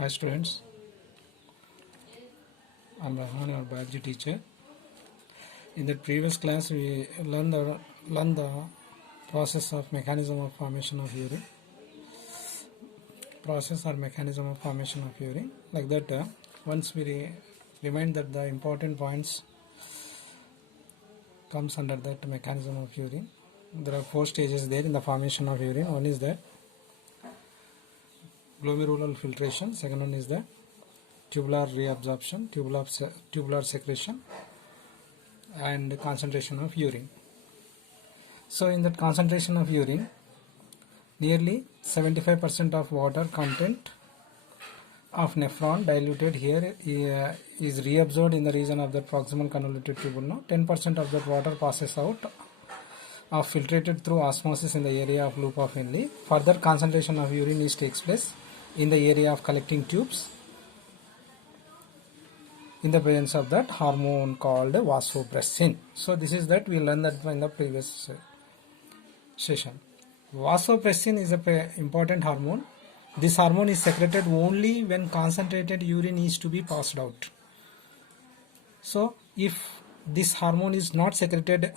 Hi students, I'm Rahman, your biology teacher. In the previous class, we learned the process of mechanism of formation of urine. Process or mechanism of formation of urine. Like that, once we remind that the important points comes under that mechanism of urine. There are 4 stages there in the formation of urine. One is the glomerular filtration. Second one is the tubular reabsorption, tubular secretion, and concentration of urine. So in that concentration of urine, nearly 75% of water content of nephron diluted here is reabsorbed in the region of the proximal convoluted tubule. 10% of that water passes out or filtrated through osmosis in the area of loop of Henle. Further concentration of urine takes place in the area of collecting tubes in the presence of that hormone called vasopressin. So this is that we learned that in the previous session. Vasopressin is an important hormone. This hormone is secreted only when concentrated urine is to be passed out. So if this hormone is not secreted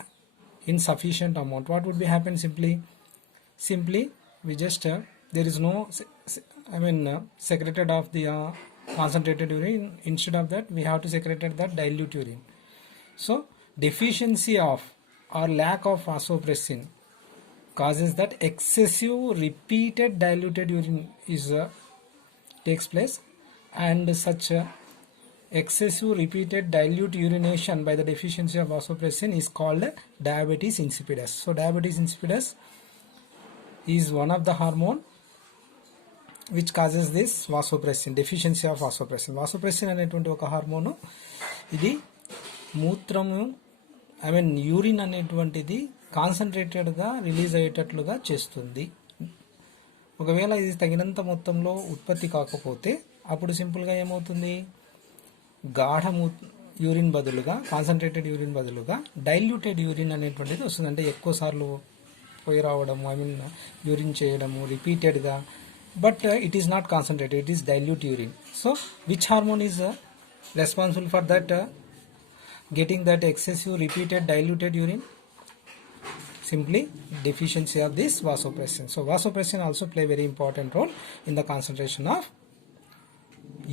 in sufficient amount, what would be happen? Simply we just there is no secreted of the concentrated urine. Instead of that, we have to secrete that dilute urine. So deficiency of or lack of vasopressin causes that excessive repeated diluted urine is takes place, and such excessive repeated dilute urination by the deficiency of vasopressin is called diabetes insipidus. So diabetes insipidus is one of the hormone which causes this vasopressin, deficiency of vasopressin. Vasopressin అనేటువంటి ఒక hormone, ఇది మూత్రము urine అనేటువంటిది కాన్సన్ట్రేటెడ్గా release అయ్యేటట్లుగా చేస్తుంది. ఒకవేళ ఇది తగినంత మొత్తంలో ఉత్పత్తి కాకపోతే అప్పుడు సింపుల్గా ఏమవుతుంది, గాఢ యూరిన్ బదులుగా, కాన్సన్ట్రేటెడ్ యూరిన్ బదులుగా డైల్యూటెడ్ యూరిన్ అనేటువంటిది వస్తుంది. అంటే ఎక్కువ సార్లు పోయి రావడము, యూరిన్ చేయడము రిపీటెడ్గా, but it is not concentrated, it is dilute urine. So which hormone is responsible for that getting that excessive repeated diluted urine? Simply deficiency of this vasopressin. So vasopressin also play very important role in the concentration of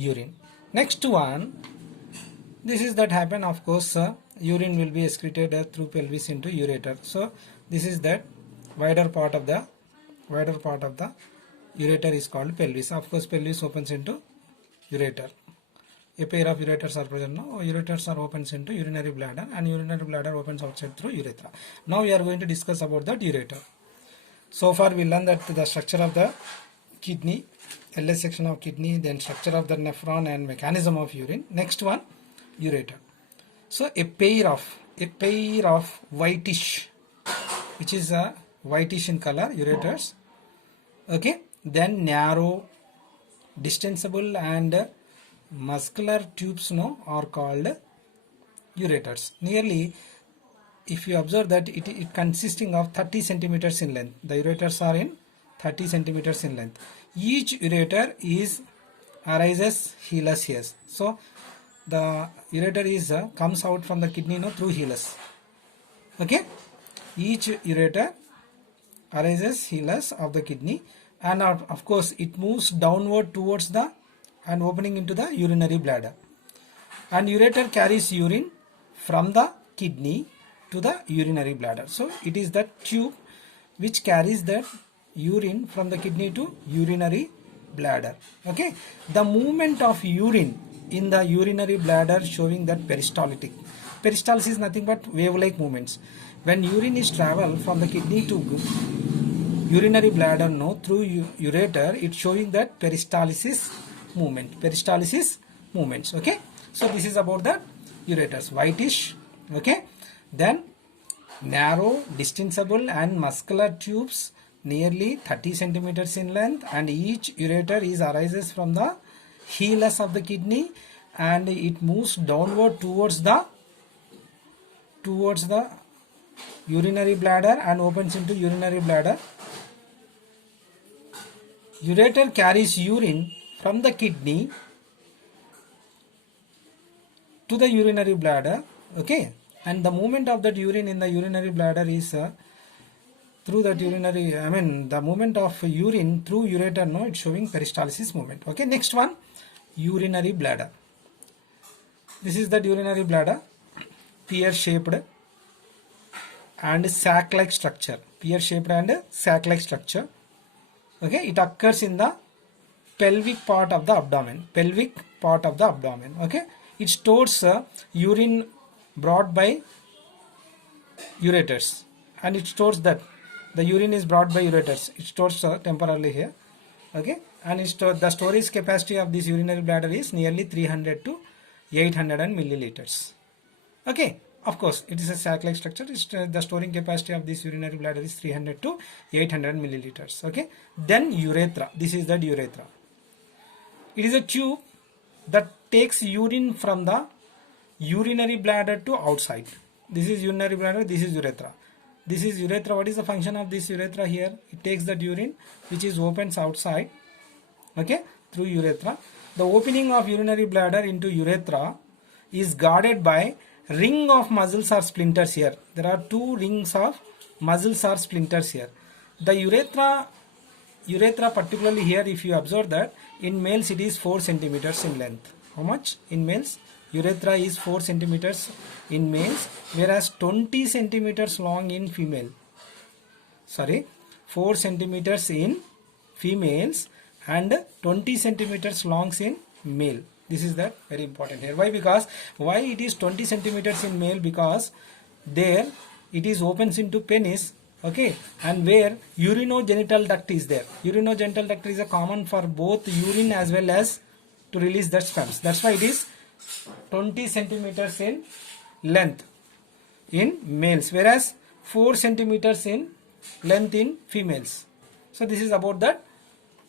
urine. Next one, this is that happen, of course urine will be excreted through pelvis into ureter. So this is that wider part of the ureter is called pelvis. Of course pelvis opens into ureter. A pair of ureters are present now. Ureters are opens into urinary bladder, and urinary bladder opens outside through urethra. Now we are going to discuss about that ureter. So far we learned that the structure of the kidney, LS section of kidney, then structure of the nephron and mechanism of urine. Next one, ureter. So a pair of whitish, which is whitish in color, ureters. Okay. Then narrow, distensible and muscular tubes are called ureters. Nearly, if you observe that it consisting of 30 centimeters in length. The ureters are in 30 centimeters in length. Each ureter arises hilus here. So the ureter is comes out from the kidney through hilus. Okay. Each ureter arises hilus of the kidney, and of course it moves downward towards the and opening into the urinary bladder, and ureter carries urine from the kidney to the urinary bladder. So it is the tube which carries the urine from the kidney to urinary bladder. Okay, the movement of urine in the urinary bladder showing that peristaltic. Peristalsis is nothing but wave-like movements. When urine is travel from the kidney to urinary bladder through ureter, it's showing that peristalsis movements. Okay, so this is about the ureters, whitish. Okay, then narrow, distensible and muscular tubes nearly 30 centimeters in length, and each ureter arises from the hilus of the kidney, and it moves downward towards the urinary bladder and opens into urinary bladder. Ureter carries urine from the kidney to the urinary bladder, okay, and the movement of that urine in the urinary bladder is through that urinary, the movement of urine through ureter, no, it's showing peristalsis movement. Okay, next one, urinary bladder. This is the urinary bladder, pear shaped and sac like structure, pear shaped and sac like structure. Okay, it occurs in the pelvic part of the abdomen, okay. It stores urine brought by ureters, and it stores that the urine is brought by ureters. It stores temporarily here, okay, and the storage capacity of this urinary bladder is nearly 300 to 800 milliliters. Okay, of course, it is a sac-like structure. The storing capacity of this urinary bladder is 300 to 800 milliliters. Okay, then urethra. This is the urethra. It is a tube that takes urine from the urinary bladder to outside. This is urinary bladder, this is urethra. This is urethra. What is the function of this urethra here? It takes that urine which is opens outside, okay, through urethra. The opening of urinary bladder into urethra is guarded by ring of muscles or splinters here. There are two rings of muscles or splinters here. The urethra particularly here, if you observe that in males it is 4 centimeters in length. How much in males? Urethra is 4 centimeters in males, whereas 20 centimeters long in female. 4 centimeters in females and 20 centimeters long in male. This is that very important here. Why? Because why it is 20 centimeters in male? Because there it is opens into penis, okay, and where urinogenital duct is there. Urinogenital duct is a common for both urine as well as to release that sperms. That's why it is 20 centimeters in length in males, whereas 4 centimeters in length in females. So this is about that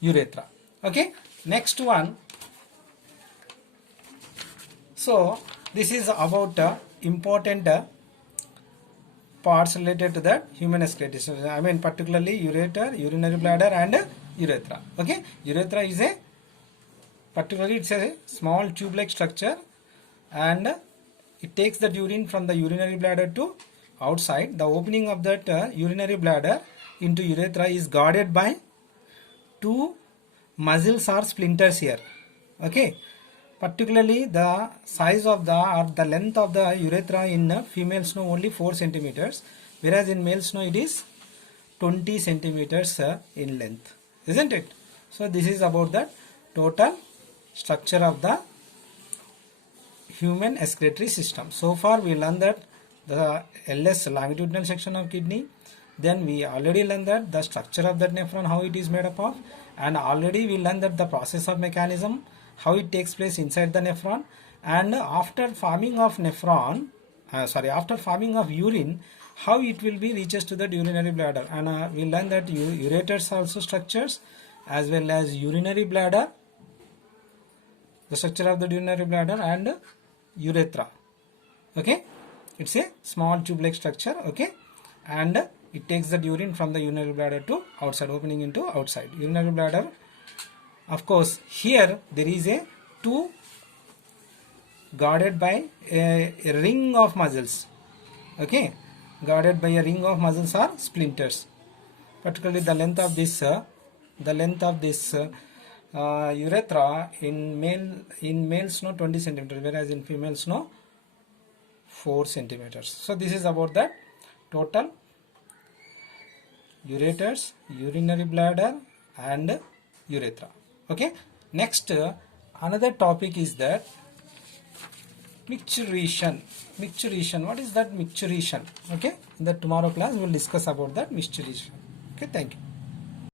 urethra. Okay, next one. So this is about important parts related to that human excretion. Particularly ureter, urinary bladder, and urethra. Okay, urethra is it's a small tube-like structure, and it takes the urine from the urinary bladder to outside. The opening of that urinary bladder into urethra is guarded by two muscles or splinters here. Okay, particularly the size of the length of the urethra in females only 4 centimeters, whereas in males it is 20 centimeters in length, isn't it? So this is about the total structure of the human excretory system. So far we learned that the LS, longitudinal section of kidney, then we already learned that the structure of that nephron, how it is made up of, and already we learned that the process of mechanism, how it takes place inside the nephron, and after forming of urine, how it will be reaches to the urinary bladder. And we learned that ureters also structures as well as urinary bladder, the structure of the urinary bladder and urethra. Okay, it's a small tube-like structure. Okay, and it takes the urine from the urinary bladder to outside, opening into outside. Urinary bladder, of course, here there is a two guarded by a ring of muscles. Okay, guarded by a ring of muscles or splinters. Particularly the length of this urethra in males 20 centimeters, whereas in females 4 centimeters. So this is about that total ureters, urinary bladder, and urethra. Okay, next another topic is that micturition. What is that micturition? Okay, in the tomorrow class we will discuss about that micturition. Okay, thank you.